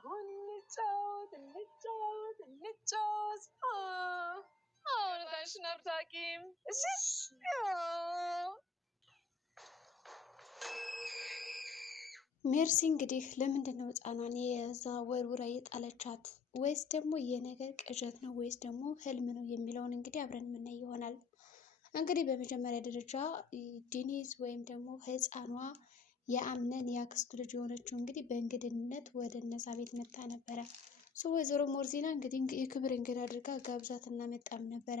አሁን እንጫወት። አሁን ታሽን አታውቂም። እሺ ሜርሲ እንግዲህ ለምንድን ነው ህፃኗን የዛ ወርውራ የጣለቻት? ወይስ ደግሞ የነገር ቅዠት ነው ወይስ ደግሞ ህልም ነው የሚለውን እንግዲህ አብረን የምናይ ይሆናል። እንግዲህ በመጀመሪያ ደረጃ ዲኒዝ ወይም ደግሞ ህፃኗ የአምነን የአክስቱ ልጅ የሆነችው እንግዲህ በእንግድነት ወደ እነዛ ቤት መታ ነበረ። ወይዘሮ ሞርዚና እንግዲህ የክብር እንግዳ አድርጋ ጋብዛት እና መጣም ነበረ።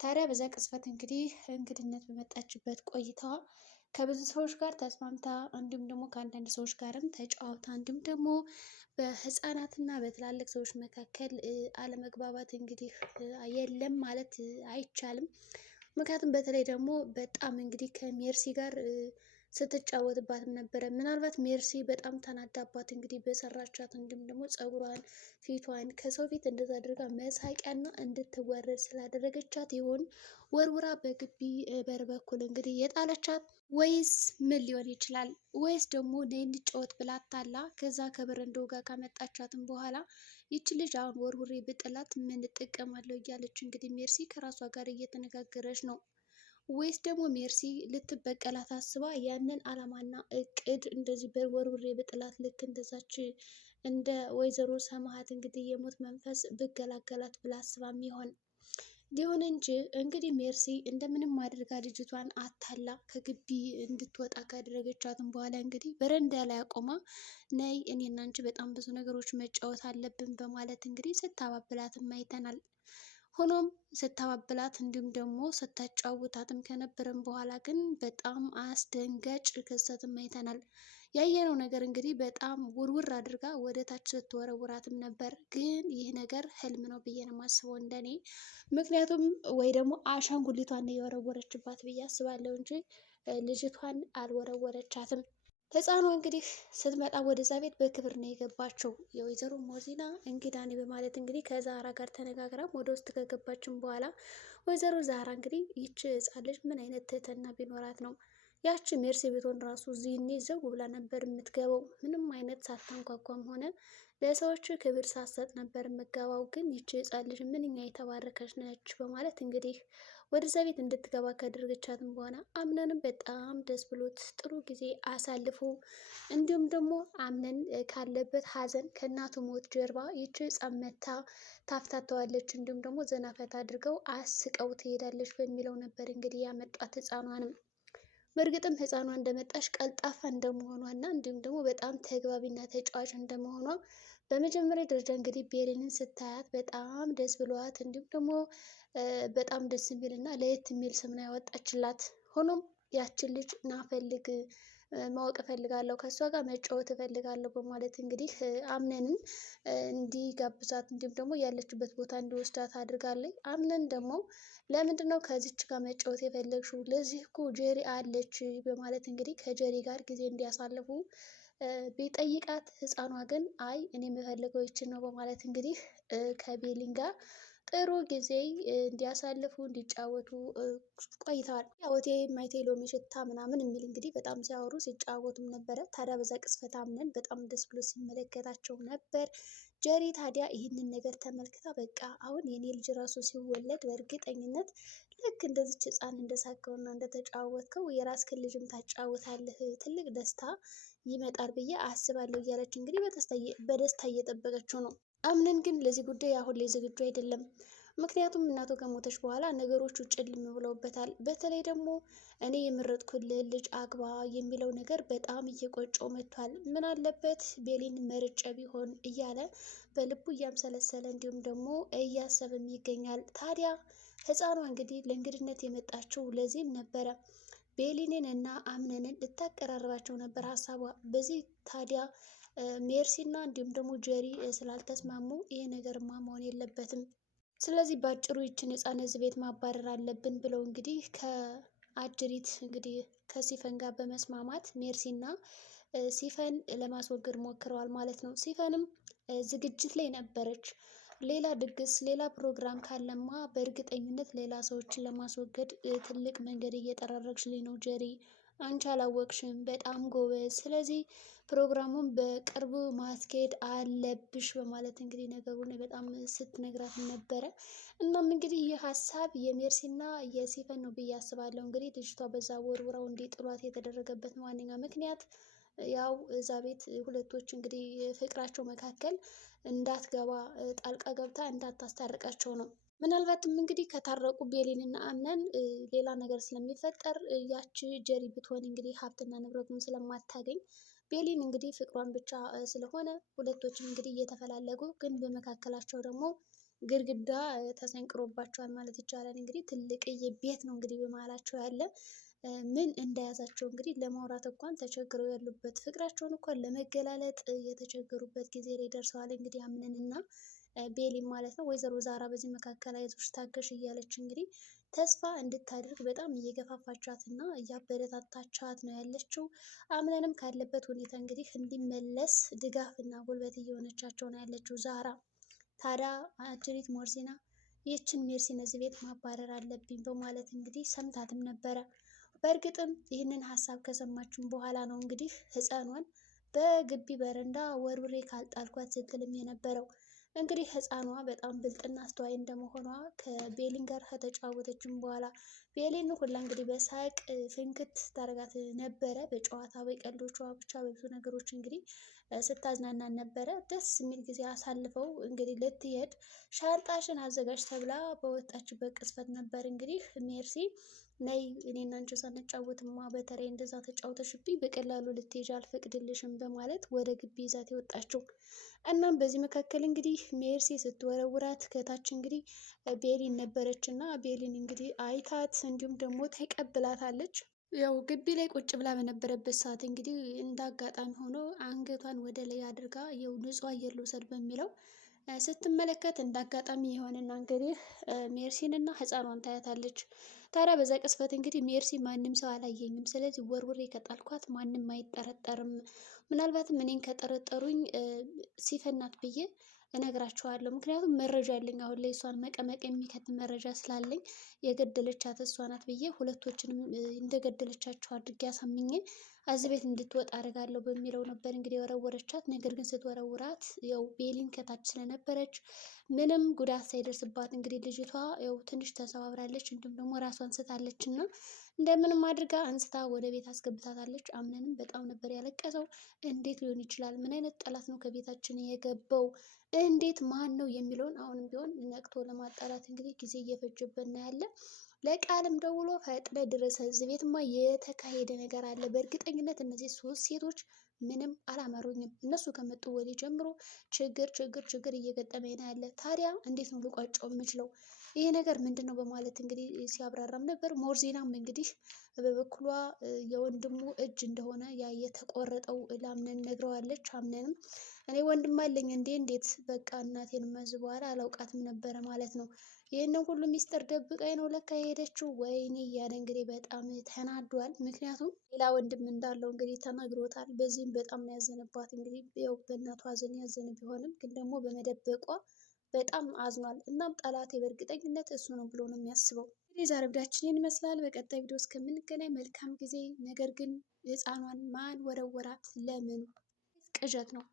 ታዲያ በዛ ቅጽበት እንግዲህ እንግድነት በመጣችበት ቆይታዋ ከብዙ ሰዎች ጋር ተስማምታ እንዲሁም ደግሞ ከአንዳንድ ሰዎች ጋርም ተጫዋታ እንዲሁም ደግሞ በህፃናትና በትላልቅ ሰዎች መካከል አለመግባባት እንግዲህ የለም ማለት አይቻልም። ምክንያቱም በተለይ ደግሞ በጣም እንግዲህ ከሜርሲ ጋር ስትጫወትባትም ነበረ። ምናልባት ሜርሲ በጣም ተናዳባት እንግዲህ በሰራቻት እንዲሁም ደግሞ ፀጉሯን፣ ፊቷን ከሰው ፊት እንደዛ አድርጋ መሳቂያና እንድትወረድ ስላደረገቻት ይሆን ወርውራ በግቢ በር በኩል እንግዲህ የጣለቻት? ወይስ ምን ሊሆን ይችላል? ወይስ ደግሞ ነይ እንጫወት ብላ አታላ ከዛ ከበረንዳው ጋር ካመጣቻትም በኋላ ይቺ ልጅ አሁን ወርውሬ ብጥላት ምን እጠቀማለሁ እያለች እንግዲህ ሜርሲ ከራሷ ጋር እየተነጋገረች ነው። ወይስ ደግሞ ሜርሲ ልትበቀላት አስባ ያንን አላማና እቅድ እንደዚህ በወርውሬ ብጥላት ልክ እንደዛች እንደ ወይዘሮ ሰማሃት እንግዲህ የሞት መንፈስ ብገላገላት ብላ አስባም ይሆን? ሊሆን እንጂ እንግዲህ ሜርሲ እንደምንም አድርጋ ልጅቷን አታላ ከግቢ እንድትወጣ ካደረገቻትም በኋላ እንግዲህ በረንዳ ላይ አቆማ ነይ እኔና አንቺ በጣም ብዙ ነገሮች መጫወት አለብን በማለት እንግዲህ ስታባብላትም አይተናል። ሆኖም ስታባብላት እንዲሁም ደግሞ ስታጫውታትም ከነበረም በኋላ ግን በጣም አስደንጋጭ ክስተትም አይተናል። ያየነው ነገር እንግዲህ በጣም ውርውር አድርጋ ወደ ታች ስትወረውራትም ነበር። ግን ይህ ነገር ህልም ነው ብዬ ነው የማስበው እንደኔ። ምክንያቱም ወይ ደግሞ አሻንጉሊቷን የወረወረችባት ብዬ አስባለሁ እንጂ ልጅቷን አልወረወረቻትም። ህፃኗ እንግዲህ ስትመጣ ወደዛ ቤት በክብር ነው የገባችው። የወይዘሮ ሞርዚና እንግዳ ነኝ በማለት እንግዲህ ከዛራ ጋር ተነጋግራም ወደ ውስጥ ከገባችም በኋላ ወይዘሮ ዛራ እንግዲህ ይቺ ህፃን ልጅ ምን አይነት ትህትና ቢኖራት ነው ያቺ ሜርሲ ቤቶን ራሱ እዚህ ዘው ብላ ነበር የምትገባው። ምንም አይነት ሳታንኳኳም ሆነ ለሰዎች ክብር ሳትሰጥ ነበር የምትገባው። ግን ይቺ ህፃን ልጅ ምንኛ የተባረከች ነች በማለት እንግዲህ ወደዛ ቤት እንድትገባ ካደረገቻትም በኋላ አምነንም በጣም ደስ ብሎት ጥሩ ጊዜ አሳልፎ እንዲሁም ደግሞ አምነን ካለበት ሀዘን ከእናቱ ሞት ጀርባ ይቺ ህፃን መታ ታፍታተዋለች እንዲሁም ደግሞ ዘናፈት አድርገው አስቀው ትሄዳለች በሚለው ነበር እንግዲህ ያመጧት ህፃኗንም። በእርግጥም ህፃኗ እንደመጣች ቀልጣፋ እንደመሆኗ እና እንዲሁም ደግሞ በጣም ተግባቢና ተጫዋች እንደመሆኗ በመጀመሪያ ደረጃ እንግዲህ ቤሊንን ስታያት በጣም ደስ ብሏት እንዲሁም ደግሞ በጣም ደስ የሚል እና ለየት የሚል ስም ነው ያወጣችላት። ሆኖም ያችን ልጅ ናፈልግ ማወቅ እፈልጋለሁ፣ ከእሷ ጋር መጫወት እፈልጋለሁ በማለት እንግዲህ አምነንን እንዲጋብዛት እንዲሁም ደግሞ ያለችበት ቦታ እንዲወስዳት አድርጋለች። አምነን ደግሞ ለምንድን ነው ከዚች ጋር መጫወት የፈለግሽው? ለዚህ እኮ ጀሪ አለች በማለት እንግዲህ ከጀሪ ጋር ጊዜ እንዲያሳልፉ ቢጠይቃት ህፃኗ ግን አይ እኔ የምፈልገው ይችን ነው በማለት እንግዲህ ከቤሊን ጋር ጥሩ ጊዜ እንዲያሳልፉ እንዲጫወቱ ቆይተዋል። ያወቴ ማይቴ ሎሚ ሽታ ምናምን የሚል እንግዲህ በጣም ሲያወሩ ሲጫወቱም ነበረ። ታዲያ በዛ ቅጽበት አምነን በጣም ደስ ብሎ ሲመለከታቸው ነበር። ጀሪ ታዲያ ይህንን ነገር ተመልክታ በቃ አሁን የኔ ልጅ ራሱ ሲወለድ በእርግጠኝነት ልክ እንደዚች ህፃን እንደሳከውና እንደተጫወትከው የራስህን ልጅም ታጫውታለህ፣ ትልቅ ደስታ ይመጣል ብዬ አስባለሁ እያለች እንግዲህ በደስታ እየጠበቀችው ነው። አምነን ግን ለዚህ ጉዳይ አሁን ላይ ዝግጁ አይደለም። ምክንያቱም እናቱ ከሞተች በኋላ ነገሮቹ ጭልም ብለውበታል። በተለይ ደግሞ እኔ የመረጥኩልህ ልጅ አግባ የሚለው ነገር በጣም እየቆጨው መጥቷል። ምን አለበት ቤሊን መርጬ ቢሆን እያለ በልቡ እያምሰለሰለ እንዲሁም ደግሞ እያሰብም ይገኛል። ታዲያ ህፃኗ እንግዲህ ለእንግድነት የመጣችው ለዚህም ነበረ። ቤሊንን እና አምነንን ልታቀራርባቸው ነበር ሀሳቧ። በዚህ ታዲያ ሜርሲና እንዲሁም ደግሞ ጀሪ ስላልተስማሙ ይሄ ነገርማ መሆን የለበትም፣ ስለዚህ በአጭሩ ይችን ህፃን እዚህ ቤት ማባረር አለብን ብለው እንግዲህ ከአጅሪት እንግዲህ ከሲፈን ጋር በመስማማት ሜርሲና ሲፈን ለማስወገድ ሞክረዋል ማለት ነው። ሲፈንም ዝግጅት ላይ ነበረች። ሌላ ድግስ ሌላ ፕሮግራም ካለማ በእርግጠኝነት ሌላ ሰዎችን ለማስወገድ ትልቅ መንገድ እየጠራረግሽልኝ ነው ጀሪ፣ አንቺ አላወቅሽም፣ በጣም ጎበዝ። ስለዚህ ፕሮግራሙን በቅርቡ ማስኬድ አለብሽ በማለት እንግዲህ ነገሩን በጣም ስትነግራት ነበረ። እናም እንግዲህ ይህ ሀሳብ የሜርሲና የሲፈን ነው ብዬ አስባለሁ። እንግዲህ ልጅቷ በዛ ወርውራው እንዲጥሏት የተደረገበት ዋነኛ ምክንያት ያው እዛ ቤት ሁለቶች እንግዲህ ፍቅራቸው መካከል እንዳትገባ ጣልቃ ገብታ እንዳታስታርቃቸው ነው። ምናልባትም እንግዲህ ከታረቁ ቤሊንና አምነን ሌላ ነገር ስለሚፈጠር ያቺ ጀሪ ብትሆን እንግዲህ ሀብትና ንብረቱን ስለማታገኝ ቤሊን እንግዲህ ፍቅሯን ብቻ ስለሆነ ሁለቶችም እንግዲህ እየተፈላለጉ ግን በመካከላቸው ደግሞ ግድግዳ ተሰንቅሮባቸዋል ማለት ይቻላል። እንግዲህ ትልቅዬ ቤት ነው እንግዲህ በመሀላቸው ያለ ምን እንደያዛቸው እንግዲህ ለማውራት እንኳን ተቸግረው ያሉበት ፍቅራቸውን እንኳን ለመገላለጥ የተቸገሩበት ጊዜ ላይ ደርሰዋል። እንግዲህ አምነንና ቤሊን ማለት ነው። ወይዘሮ ዛራ በዚህ መካከል አይዞሽ ታገሽ እያለች እንግዲህ ተስፋ እንድታደርግ በጣም እየገፋፋቻት እና እያበረታታቻት ነው ያለችው። አምነንም ካለበት ሁኔታ እንግዲህ እንዲመለስ ድጋፍና ጉልበት እየሆነቻቸው ነው ያለችው ዛራ። ታዲያ አጅሪት ሞርሲና ይህችን ሜርሲን እዚህ ቤት ማባረር አለብኝ በማለት እንግዲህ ሰምታትም ነበረ። በእርግጥም ይህንን ሀሳብ ከሰማችን በኋላ ነው እንግዲህ ህፃኗን በግቢ በረንዳ ወርውሬ ካልጣልኳት ስትልም የነበረው። እንግዲህ ህፃኗ በጣም ብልጥና አስተዋይ እንደመሆኗ ከቤሊን ጋር ከተጫወተችም በኋላ ቤሊን ሁላ እንግዲህ በሳቅ ፍንክት ታደርጋት ነበረ። በጨዋታ በቀልዶቿ ብቻ በብዙ ነገሮች እንግዲህ ስታዝናናን ነበረ። ደስ የሚል ጊዜ አሳልፈው እንግዲህ ልትሄድ ሻንጣሽን አዘጋጅ ተብላ በወጣችበት ቅጽበት ነበር እንግዲህ ሜርሲ ነይ እኔና አንቺ ሳንጫወትማ በተለይ እንደዛ ተጫውተሽብኝ በቀላሉ ልትሄጂ አልፈቅድልሽም በማለት ወደ ግቢ ይዛት የወጣችው። እናም በዚህ መካከል እንግዲህ ሜርሲ ስትወረውራት ከታች እንግዲህ ቤሊን ነበረች እና ቤሊን እንግዲህ አይታት እንዲሁም ደግሞ ተቀብላታለች። ያው ግቢ ላይ ቁጭ ብላ በነበረበት ሰዓት እንግዲህ እንደ አጋጣሚ ሆኖ አንገቷን ወደ ላይ አድርጋ ያው ንጹህ አየር ልውሰድ በሚለው ስትመለከት እንደ አጋጣሚ የሆነና እንግዲህ ሜርሲን እና ህፃኗን ታያታለች። ታዲያ በዛ ቅስፈት እንግዲህ ሜርሲ ማንም ሰው አላየኝም፣ ስለዚህ ወርውሬ ከጣልኳት ማንም አይጠረጠርም፣ ምናልባትም እኔን ከጠረጠሩኝ ሲፈናት ብዬ እነግራቸዋለሁ። ምክንያቱም መረጃ አለኝ አሁን ላይ እሷን መቀመቅ የሚከት መረጃ ስላለኝ የገደለቻት እሷ ናት ብዬ ሁለቶችንም እንደገደለቻቸው አድርጌ አሳምኜ እዚህ ቤት እንድትወጣ አደርጋለሁ በሚለው ነበር እንግዲህ የወረወረቻት። ነገር ግን ስትወረውራት ያው ቤሊን ከታች ስለነበረች ምንም ጉዳት ሳይደርስባት እንግዲህ ልጅቷ ያው ትንሽ ተሰባብራለች፣ እንዲሁም ደግሞ ራሷን ስታለች እና እንደምንም አድርጋ አንስታ ወደ ቤት አስገብታታለች። አምነንም በጣም ነበር ያለቀሰው። እንዴት ሊሆን ይችላል? ምን አይነት ጠላት ነው ከቤታችን የገባው? እንዴት ማን ነው የሚለውን አሁንም ቢሆን ነቅቶ ለማጣራት እንግዲህ ጊዜ እየፈጀበት ነው ያለ። ለቃልም ደውሎ ፈጥነ ድረስ እዚህ ቤትማ የተካሄደ ነገር አለ። በእርግጠኝነት እነዚህ ሶስት ሴቶች ምንም አላመሩኝም። እነሱ ከመጡ ወዲህ ጀምሮ ችግር እየገጠመኝ ነው ያለ። ታዲያ እንዴት ነው ልቋጨው የምችለው? ይሄ ነገር ምንድን ነው በማለት እንግዲህ ሲያብራራም ነበር። ሞርዚናም እንግዲህ በበኩሏ የወንድሙ እጅ እንደሆነ ያ የተቆረጠው ለአምነን ነግረዋለች። አምነንም እኔ ወንድም አለኝ እንዴት በቃ እናቴን መዝ በኋላ አላውቃትም ነበረ ማለት ነው። ይህንን ሁሉ ሚስጥር ደብቃኝ ነው ለካ የሄደችው ወይኔ እያለ እንግዲህ በጣም ተናዷል። ምክንያቱም ሌላ ወንድም እንዳለው እንግዲህ ተነግሮታል። በዚህም በጣም ነው ያዘነባት። እንግዲህ ያው በእናቷ ሀዘን ያዘነ ቢሆንም ግን ደግሞ በመደበቋ በጣም አዝኗል። እናም ጠላቴ በእርግጠኝነት እሱ ነው ብሎ ነው የሚያስበው። እንግዲህ ዛሬ ቪዲዮአችን ይመስላል። በቀጣይ ቪዲዮ እስከምንገናኝ መልካም ጊዜ። ነገር ግን ህፃኗን ማን ወረወራት? ለምን? ቅዠት ነው።